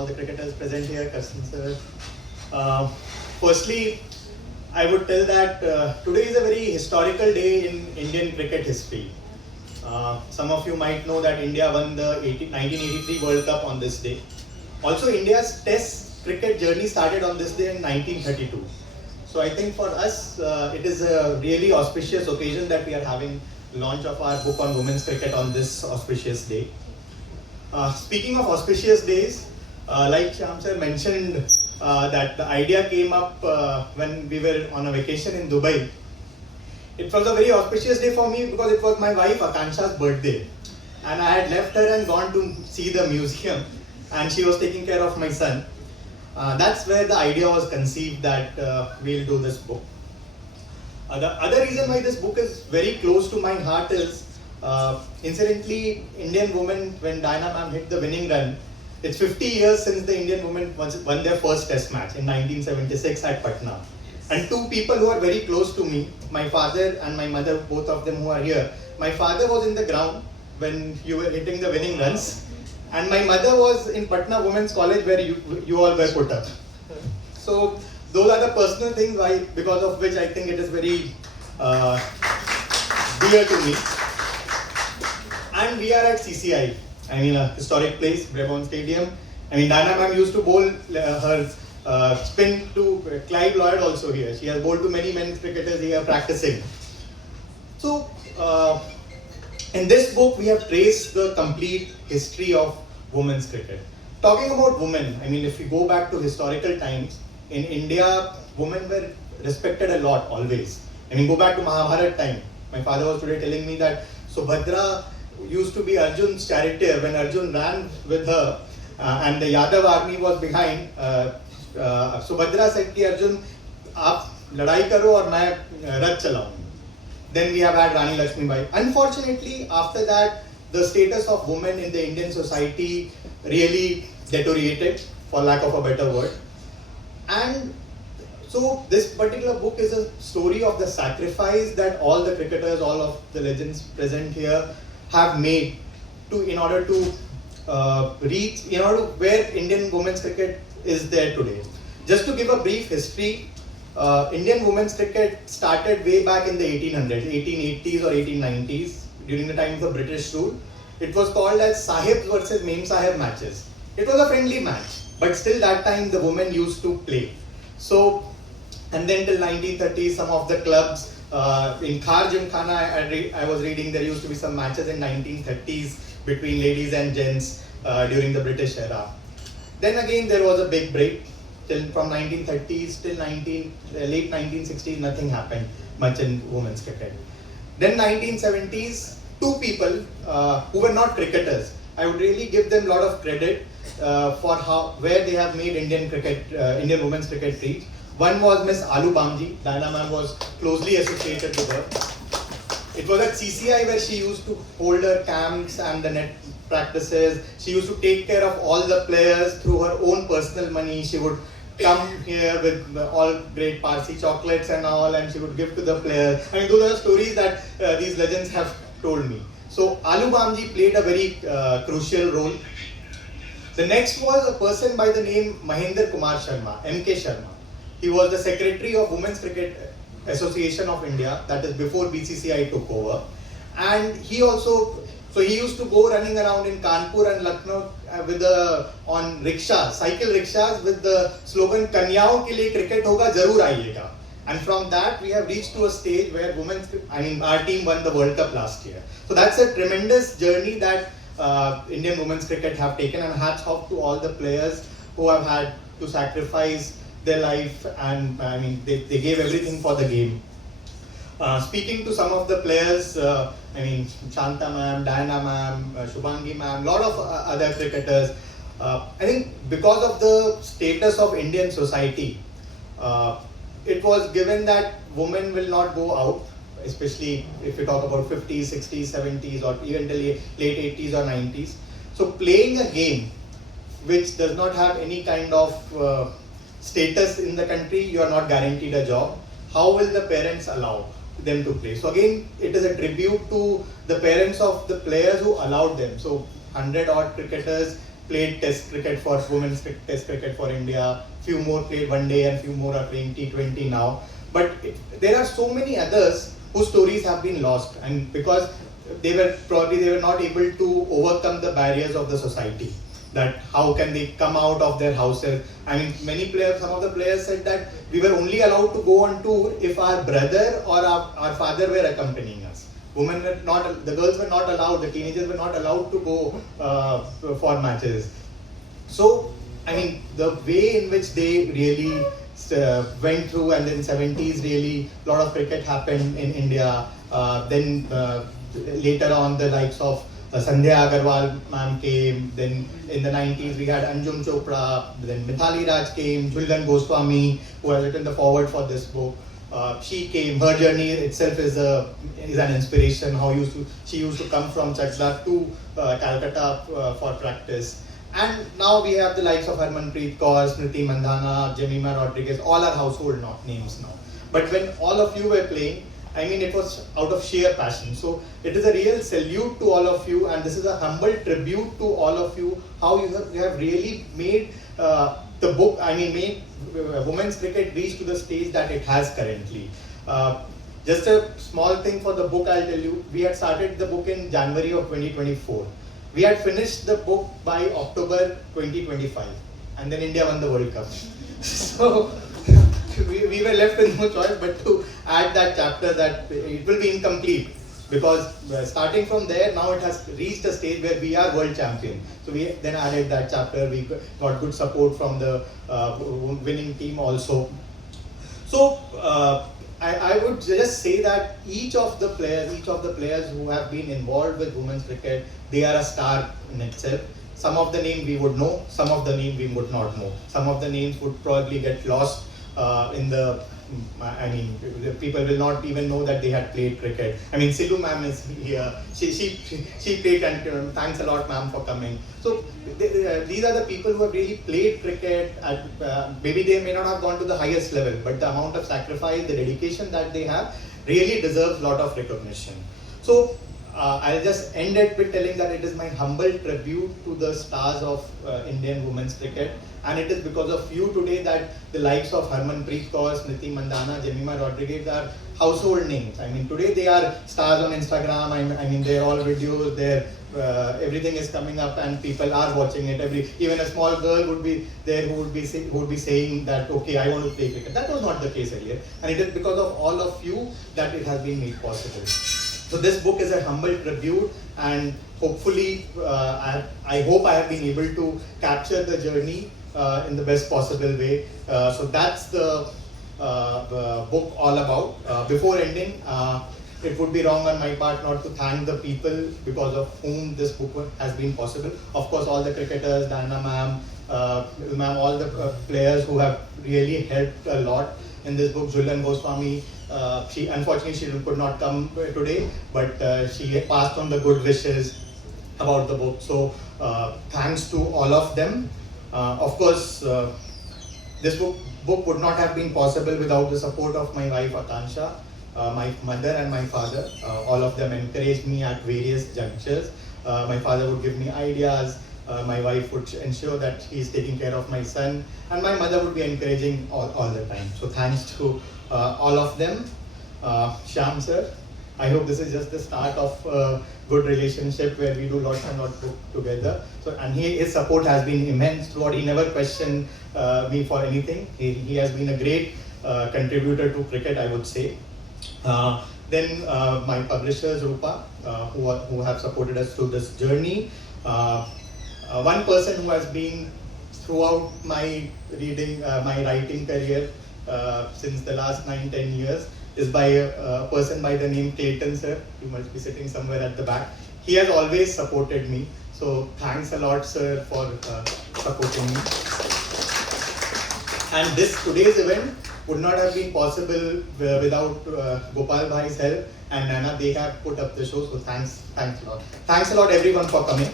all the cricketers present here, Karsan sir. Uh, Firstly, I would tell that today is a very historical day in Indian cricket history. Some of you might know that India won the 1983 World Cup on this day. Also, India's Test cricket journey started on this day in 1932. So I think for us, it is a really auspicious occasion that we are having the launch of our book on women's cricket on this auspicious day. Speaking of auspicious days, like Shyam sir mentioned, that the idea came up when we were on a vacation in Dubai. It was a very auspicious day for me because it was my wife Akansha's birthday, and I had left her and gone to see the museum, and she was taking care of my son. That's where the idea was conceived that we'll do this book. The other reason why this book is very close to my heart is, incidentally, Indian women, when Diana ma'am hit the winning run, it's 50 years since the Indian women won their first test match in 1976 at Patna. And two people who are very close to me, my father and my mother, both of them who are here. My father was in the ground when you were hitting the winning runs, and my mother was in Patna Women's College where you all were put up. So those are the personal things because of which I think it is very dear to me. And we are at CCI, I mean a historic place, Brabant Stadium. I mean Diana ma'am used to bowl her spin to Clive Lloyd also here. She has bowled to many men's cricketers here practicing. So in this book we have traced the complete history of women's cricket. Talking about women, I mean if we go back to historical times, in India women were respected a lot always. I mean go back to Mahabharata time. My father was today telling me that Subhadra used to be Arjun's charioteer when Arjun ran with her and the Yadav army was behind. Subhadra said कि Arjun आप लड़ाई करो और मैं रथ चलाऊं. Then we have had Rani Lakshmibai. Unfortunately, after that, the status of women in the Indian society really deteriorated, for lack of a better word. And so this particular book is a story of the sacrifice that all the cricketers, all of the legends present here have made in order to reach, where Indian women's cricket is there today. Just to give a brief history, Indian women's cricket started way back in the 1800s, 1880s or 1890s, during the time of the British rule. It was called as Sahibs versus Mem Sahib matches. It was a friendly match, but still that time the women used to play. So, and then till 1930s, some of the clubs in Khar Gymkhana, I was reading there used to be some matches in 1930s between ladies and gents during the British era. Then again there was a big break till from 1930s till late 1960s. Nothing happened much in women's cricket. Then 1970s, two people who were not cricketers. I would really give them a lot of credit for where they have made Indian women's cricket reach. One was Miss Alu Bamji. Diana ma'am was closely associated with her. It was at CCI where she used to hold her camps and the net practices. She used to take care of all the players through her own personal money. She would come here with all great Parsi chocolates and all, and she would give to the players. I mean, those are stories that these legends have told me. So Alu Bamji played a very crucial role. The next was a person by the name Mahendra Kumar Sharma, MK Sharma. He was the secretary of Women's Cricket Association of India, that is before BCCI took over. And he also, so he used to go running around in Kanpur and Lucknow on rickshaws, cycle rickshaws with the slogan "Kanyaon ke liye cricket hoga, zarur aiyega." And from that we have reached to a stage where our team won the World Cup last year. So that's a tremendous journey that Indian women's cricket have taken, and hats off to all the players who have had to sacrifice their life, and they gave everything for the game. Speaking to some of the players, Shanta ma'am, Diana ma'am, Shubhangi ma'am, lot of other cricketers. I think because of the status of Indian society, it was given that women will not go out, especially if we talk about 50s, 60s, 70s, or even till late 80s or 90s. So playing a game which does not have any kind of status in the country, you are not guaranteed a job. How will the parents allow them to play? So again, it is a tribute to the parents of the players who allowed them. So 100 odd cricketers played Test cricket for women's Test cricket for India. Few more played one day, and few more are playing T20 now. But there are so many others whose stories have been lost, and because they were not able to overcome the barriers of the society. That how can they come out of their houses? I mean, some of the players said that we were only allowed to go on tour if our brother or our father were accompanying us. The girls were not allowed, the teenagers were not allowed to go for matches. So, I mean, the way in which they really went through, and in 70s really a lot of cricket happened in India. Then later on the likes of Sandhya Agarwal ma'am came. Then in the 90s we had Anjum Chopra. Then Mithali Raj came. Jhulan Goswami, who has written the foreword for this book. She came. Her journey itself is an inspiration. She used to come from Chakla to Calcutta for practice. And now we have the likes of Harmanpreet Kaur, Smriti Mandhana, Jemima Rodriguez, all are household names now. But when all of you were playing, I mean, it was out of sheer passion. So it is a real salute to all of you, and this is a humble tribute to all of you, how you have really made the book, I mean, made women's cricket reach to the stage that it has currently. Just a small thing for the book, I'll tell you. We had started the book in January of 2024. We had finished the book by October 2025, and then India won the World Cup. So we were left with no choice but to add that chapter, that it will be incomplete, because starting from there, now it has reached a stage where we are world champion. So we then added that chapter. We got good support from the winning team also. So I would just say that each of the players who have been involved with women's cricket, they are a star in itself. Some of the names we would know, some of the names we would not know. Some of the names would probably get lost people will not even know that they had played cricket. I mean, Silu ma'am is here. She played, and thanks a lot, ma'am, for coming. So these are the people who have really played cricket. Maybe they may not have gone to the highest level, but the amount of sacrifice, the dedication that they have really deserves a lot of recognition. So I'll just end it with telling that it is my humble tribute to the stars of Indian women's cricket. And it is because of you today that the likes of Harmanpreet Kaur, Smriti Mandhana, Jemima Rodriguez are household names. I mean, today they are stars on Instagram. I mean, they're all videos. Everything is coming up, and people are watching it. Even a small girl would be there who would be saying that, okay, I want to play cricket. That was not the case earlier, and it is because of all of you that it has been made possible. So this book is a humble tribute, and hopefully, I hope I have been able to capture the journey in the best possible way. So that's the book all about. Before ending, it would be wrong on my part not to thank the people because of whom this book has been possible. Of course, all the cricketers, Diana ma'am, all the players who have really helped a lot in this book. Jhulan Goswami, unfortunately she could not come today, but she passed on the good wishes about the book. So thanks to all of them. Of course, this book would not have been possible without the support of my wife Akansha, my mother and my father. All of them encouraged me at various junctures. My father would give me ideas, my wife would ensure that he's taking care of my son, and my mother would be encouraging all the time. So thanks to all of them. Shyam sir, I hope this is just the start of a good relationship where we do lots and lots book together. So, and his support has been immense throughout. He never questioned me for anything. He has been a great contributor to cricket, I would say. Then my publishers, Rupa, who have supported us through this journey. One person who has been throughout my writing career since the last 9-10 years is by a person by the name Clayton sir. You must be sitting somewhere at the back. He has always supported me. So thanks a lot, sir, for supporting me. And today's event would not have been possible without Gopal Bhai's help and Nana. They have put up the show. So thanks a lot. Thanks a lot everyone for coming.